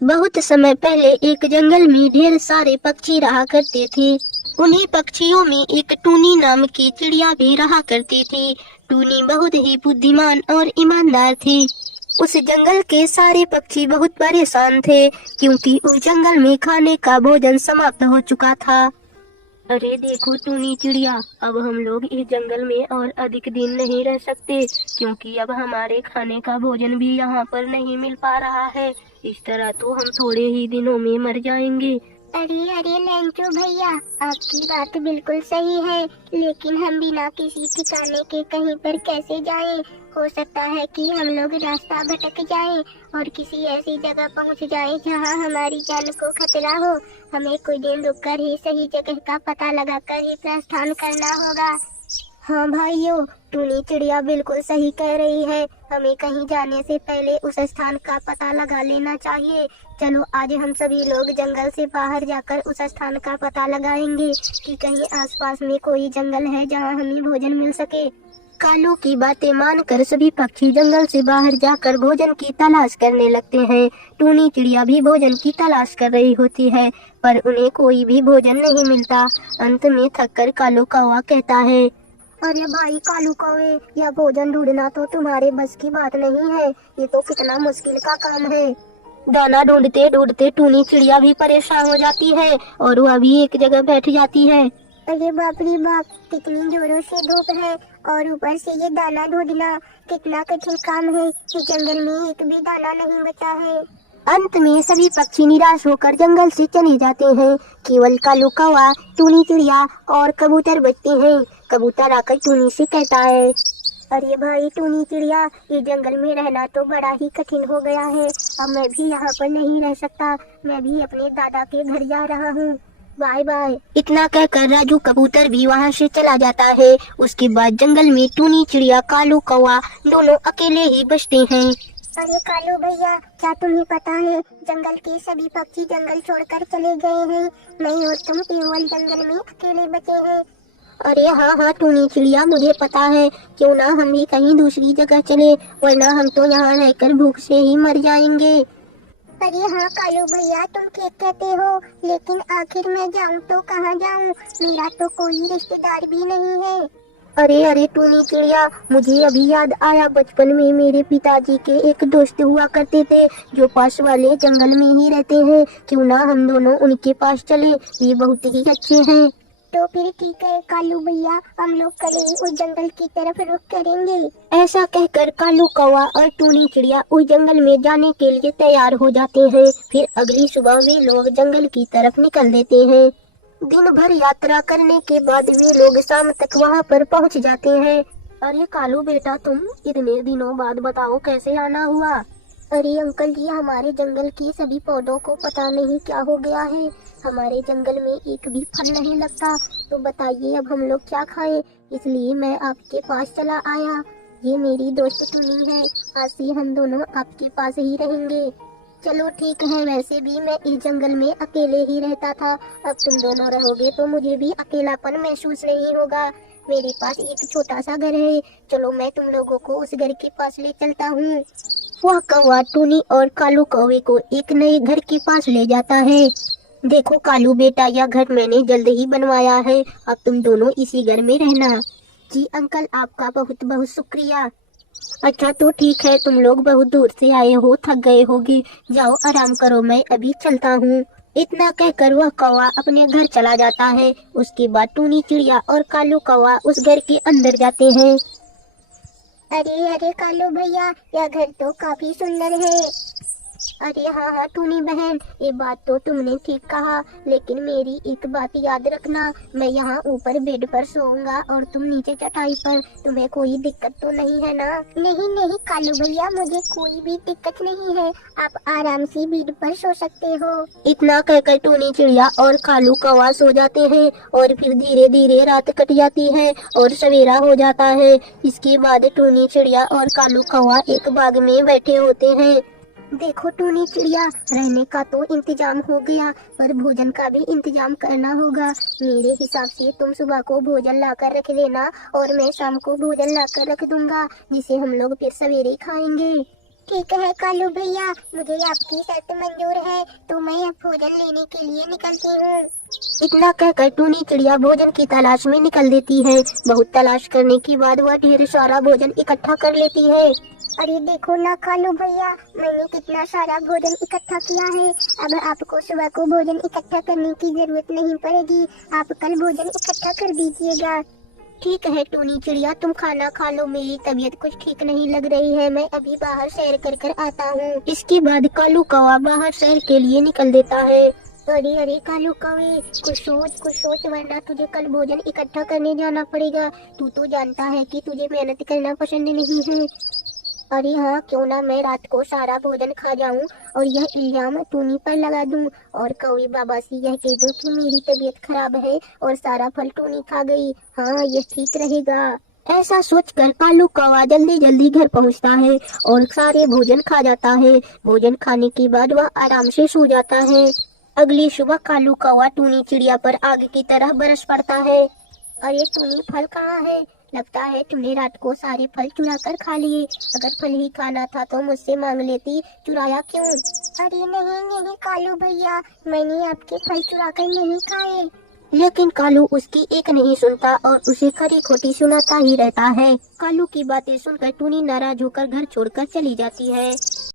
बहुत समय पहले एक जंगल में ढेर सारे पक्षी रहा करते थे। उन्हीं पक्षियों में एक टूनी नाम की चिड़िया भी रहा करती थी। टूनी बहुत ही बुद्धिमान और ईमानदार थी। उस जंगल के सारे पक्षी बहुत परेशान थे, क्योंकि उस जंगल में खाने का भोजन समाप्त हो चुका था। अरे देखो टूनी चिड़िया, अब हम लोग इस जंगल में और अधिक दिन नहीं रह सकते, क्योंकि अब हमारे खाने का भोजन भी यहाँ पर नहीं मिल पा रहा है। इस तरह तो हम थोड़े ही दिनों में मर जाएंगे। अरे अरे लंचू भैया, आपकी बात बिल्कुल सही है, लेकिन हम बिना किसी ठिकाने के कहीं पर कैसे जाएं? हो सकता है कि हम लोग रास्ता भटक जाएं और किसी ऐसी जगह पहुंच जाएं जहां हमारी जान को खतरा हो। हमें कुछ दिन रुककर ही सही जगह का पता लगाकर ही प्रस्थान करना होगा। हाँ भाइयों, टूनी चिड़िया बिल्कुल सही कह रही है। हमें कहीं जाने से पहले उस स्थान का पता लगा लेना चाहिए। चलो आज हम सभी लोग जंगल से बाहर जाकर उस स्थान का पता लगाएंगे कि कहीं आसपास में कोई जंगल है जहाँ हमें भोजन मिल सके। कालू की बातें मानकर सभी पक्षी जंगल से बाहर जाकर भोजन की तलाश करने लगते हैं। टूनी चिड़िया भी भोजन की तलाश कर रही होती है, पर उन्हें कोई भी भोजन नहीं मिलता। अंत में थककर कालू कौवा कहता है, अरे भाई कालू कौवे, यह भोजन ढूंढना तो तुम्हारे बस की बात नहीं है। ये तो कितना मुश्किल का काम है। दाना ढूंढते ढूंढते टूनी चिड़िया भी परेशान हो जाती है और वह भी एक जगह बैठ जाती है। अरे बाप रे बाप, कितनी जोरों से धूप है और ऊपर से ये दाना ढूंढना, कितना कठिन काम है। इस जंगल में एक भी दाना नहीं बचा है। अंत में सभी पक्षी निराश होकर जंगल से चले जाते हैं। केवल कालू कौवा, टूनी चिड़िया और कबूतर बचते हैं। कबूतर आकर टूनी से कहता है, अरे भाई टूनी चिड़िया, ये जंगल में रहना तो बड़ा ही कठिन हो गया है। अब मैं भी यहाँ पर नहीं रह सकता। मैं भी अपने दादा के घर जा रहा हूँ। Bye bye. इतना कहकर राजू कबूतर भी वहाँ से चला जाता है। उसके बाद जंगल में टूनी चिड़िया, कालू कौवा दोनों अकेले ही बचते हैं। अरे कालू भैया, क्या तुम्हें पता है जंगल के सभी पक्षी जंगल छोड़कर चले गए हैं। मैं और तुम केवल जंगल में अकेले बचे हैं। अरे हाँ हाँ टूनी चिड़िया, मुझे पता है। क्यों ना हम भी कहीं दूसरी जगह चले, वरना हम तो यहाँ रहकर भूख से ही मर जाएंगे। अरे हाँ कालू भैया, तुम ठीक कहते हो, लेकिन आखिर मैं जाऊँ तो कहाँ जाऊँ? मेरा तो कोई रिश्तेदार भी नहीं है। अरे अरे टूनी चिड़िया, मुझे अभी याद आया, बचपन में मेरे पिताजी के एक दोस्त हुआ करते थे जो पास वाले जंगल में ही रहते हैं। क्यों ना हम दोनों उनके पास चले, ये बहुत ही अच्छे हैं। तो फिर ठीक है कालू भैया, हम लोग कल ही उस जंगल की तरफ रुख करेंगे। ऐसा कहकर कालू कौवा और टूनी चिड़िया उस जंगल में जाने के लिए तैयार हो जाते हैं। फिर अगली सुबह वे लोग जंगल की तरफ निकल देते हैं। दिन भर यात्रा करने के बाद वे लोग शाम तक वहाँ पर पहुँच जाते हैं। अरे कालू बेटा, तुम इतने दिनों बाद बताओ कैसे आना हुआ? अरे अंकल जी, हमारे जंगल के सभी पौधों को पता नहीं क्या हो गया है। हमारे जंगल में एक भी फल नहीं लगता। तो बताइए अब हम लोग क्या खाएं? इसलिए मैं आपके पास चला आया। ये मेरी दोस्त टुनी है, आज से हम दोनों आपके पास ही रहेंगे। चलो ठीक है, वैसे भी मैं इस जंगल में अकेले ही रहता था। अब तुम दोनों रहोगे तो मुझे भी अकेलापन महसूस नहीं होगा। मेरे पास एक छोटा सा घर है, चलो मैं तुम लोगों को उस घर के पास ले चलता हूँ। वह कौवा टूनी और कालू कौवे को एक नए घर के पास ले जाता है। देखो कालू बेटा, यह घर मैंने जल्द ही बनवाया है, अब तुम दोनों इसी घर में रहना। जी अंकल, आपका बहुत बहुत शुक्रिया। अच्छा तो ठीक है, तुम लोग बहुत दूर से आए हो, थक गए होगे, जाओ आराम करो, मैं अभी चलता हूँ। इतना कहकर वह कौवा अपने घर चला जाता है। उसके बाद टूनी चिड़िया और कालू कौवा उस घर के अंदर जाते हैं। अरे अरे कालू भैया, यह घर तो काफी सुंदर है। अरे हाँ हाँ टूनी बहन, ये बात तो तुमने ठीक कहा, लेकिन मेरी एक बात याद रखना, मैं यहाँ ऊपर बेड पर सोऊंगा और तुम नीचे चटाई पर। तुम्हें कोई दिक्कत तो नहीं है ना? नहीं नहीं कालू भैया, मुझे कोई भी दिक्कत नहीं है, आप आराम से बेड पर सो सकते हो। इतना कहकर टूनी चिड़िया और कालू कौवा सो जाते हैं और फिर धीरे धीरे रात कट जाती है और सवेरा हो जाता है। इसके बाद टूनी चिड़िया और कालू कौवा एक बाग में बैठे होते हैं। देखो टूनी चिड़िया, रहने का तो इंतजाम हो गया, पर भोजन का भी इंतजाम करना होगा। मेरे हिसाब से तुम सुबह को भोजन लाकर रख लेना और मैं शाम को भोजन लाकर रख दूंगा, जिसे हम लोग फिर सवेरे खाएंगे। ठीक है कालू भैया, मुझे आपकी शर्त मंजूर है, तो मैं अब भोजन लेने के लिए निकलती हूँ। इतना कहकर टूनी चिड़िया भोजन की तलाश में निकल देती है। बहुत तलाश करने के बाद वह ढेर सारा भोजन इकट्ठा कर लेती है। अरे देखो ना कालू भैया, मैंने कितना सारा भोजन इकट्ठा किया है। अब आपको सुबह को भोजन इकट्ठा करने की जरूरत नहीं पड़ेगी, आप कल भोजन इकट्ठा कर दीजिएगा। ठीक है टूनी चिड़िया, तुम खाना खा लो, मेरी तबीयत कुछ ठीक नहीं लग रही है, मैं अभी बाहर सैर कर कर आता हूँ। इसके बाद कालू कौवा बाहर सैर के लिए निकल देता है। अरे अरे कालू कौवे, कुछ सोच, वरना तुझे कल भोजन इकट्ठा करने जाना पड़ेगा। तू तो जानता है कि तुझे मेहनत करना पसंद नहीं है। अरे हाँ, क्यों ना मैं रात को सारा भोजन खा जाऊं और यह इल्जाम टूनी पर लगा दूं और कौवे बाबा से यह कह दूं कि मेरी तबीयत खराब है और सारा फल टूनी खा गई। हाँ, यह ठीक रहेगा। ऐसा सोचकर कालू कौवा जल्दी जल्दी घर पहुंचता है और सारे भोजन खा जाता है। भोजन खाने के बाद वह आराम से सो जाता है। अगली सुबह कालू कौवा टूनी चिड़िया पर आग की तरह बरस पड़ता है। अरे टूनी, फल कहाँ है? लगता है तुमने रात को सारे फल चुरा कर खा लिए। अगर फल ही खाना था तो मुझसे मांग लेती, चुराया क्यों? अरे नहीं कालू भैया, मैंने आपके फल चुरा कर नहीं खाए। लेकिन कालू उसकी एक नहीं सुनता और उसे खरी खोटी सुनाता ही रहता है। कालू की बातें सुनकर टूनी नाराज होकर घर छोड़कर चली जाती है।